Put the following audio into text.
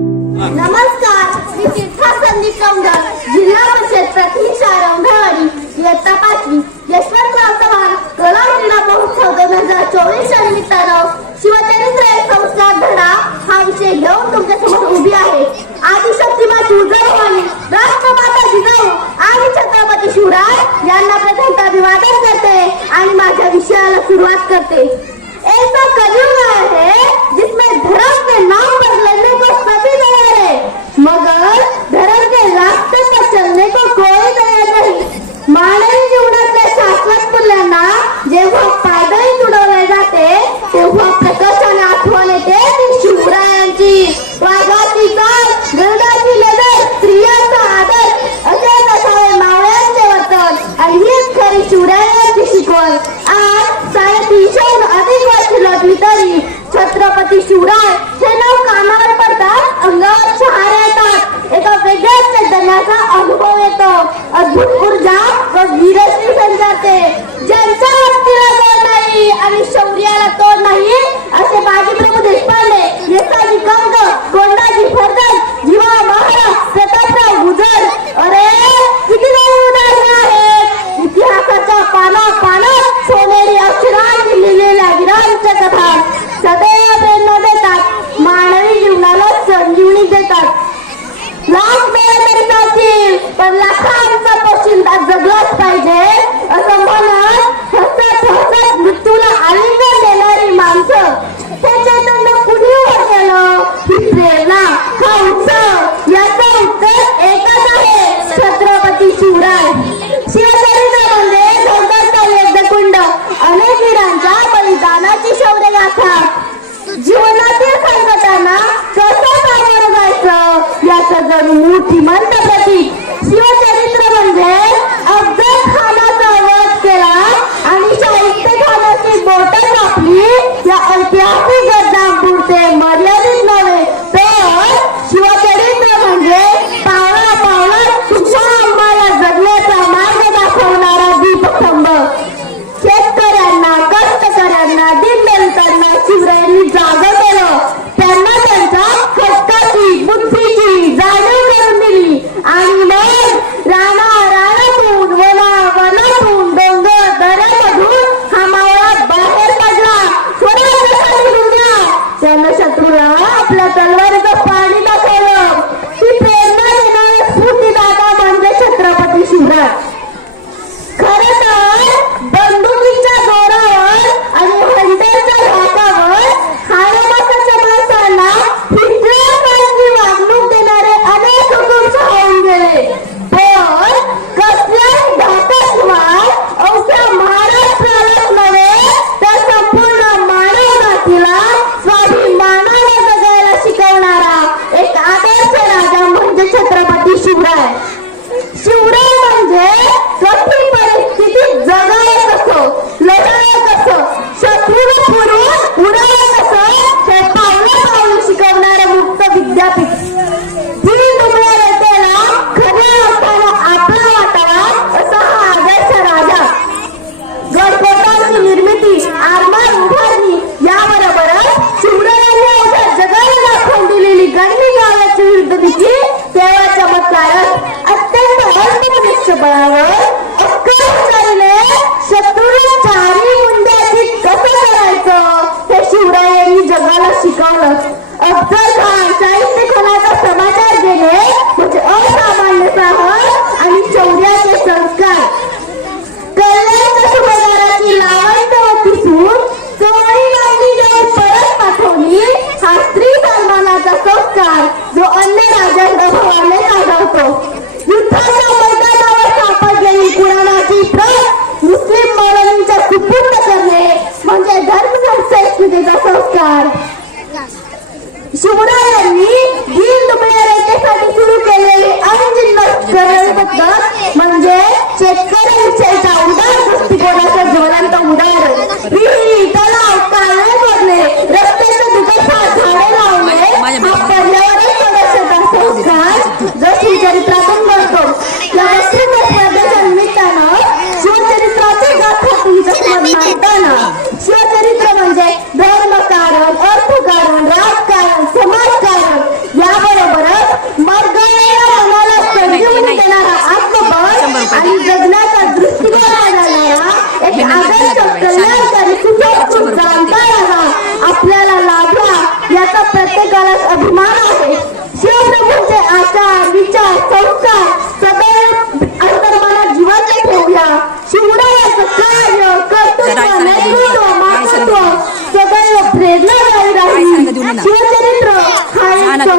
नमस्कार मी तीर्था संदीप कमदार जिल्हा परिषद प्राथमिक शाळा इयत्ता पाचवी यशवंतराव चव्हाण कला क्रीडा महोत्सव दोन हजार चोवीस च्या निमित्तानं शिवचरित्र एक संस्कार धडा हा विषय घेऊन तुमच्यासमोर उभी आहे. आदिशक्ती आणि छत्रपती शिवराय यांना प्रथमता अभिवादन करते आणि माझ्या विषयाला सुरुवात करते. ऐसा कलयुग है जिसमें धर्म के नाम 安在底下的。Manda plata. Check it. na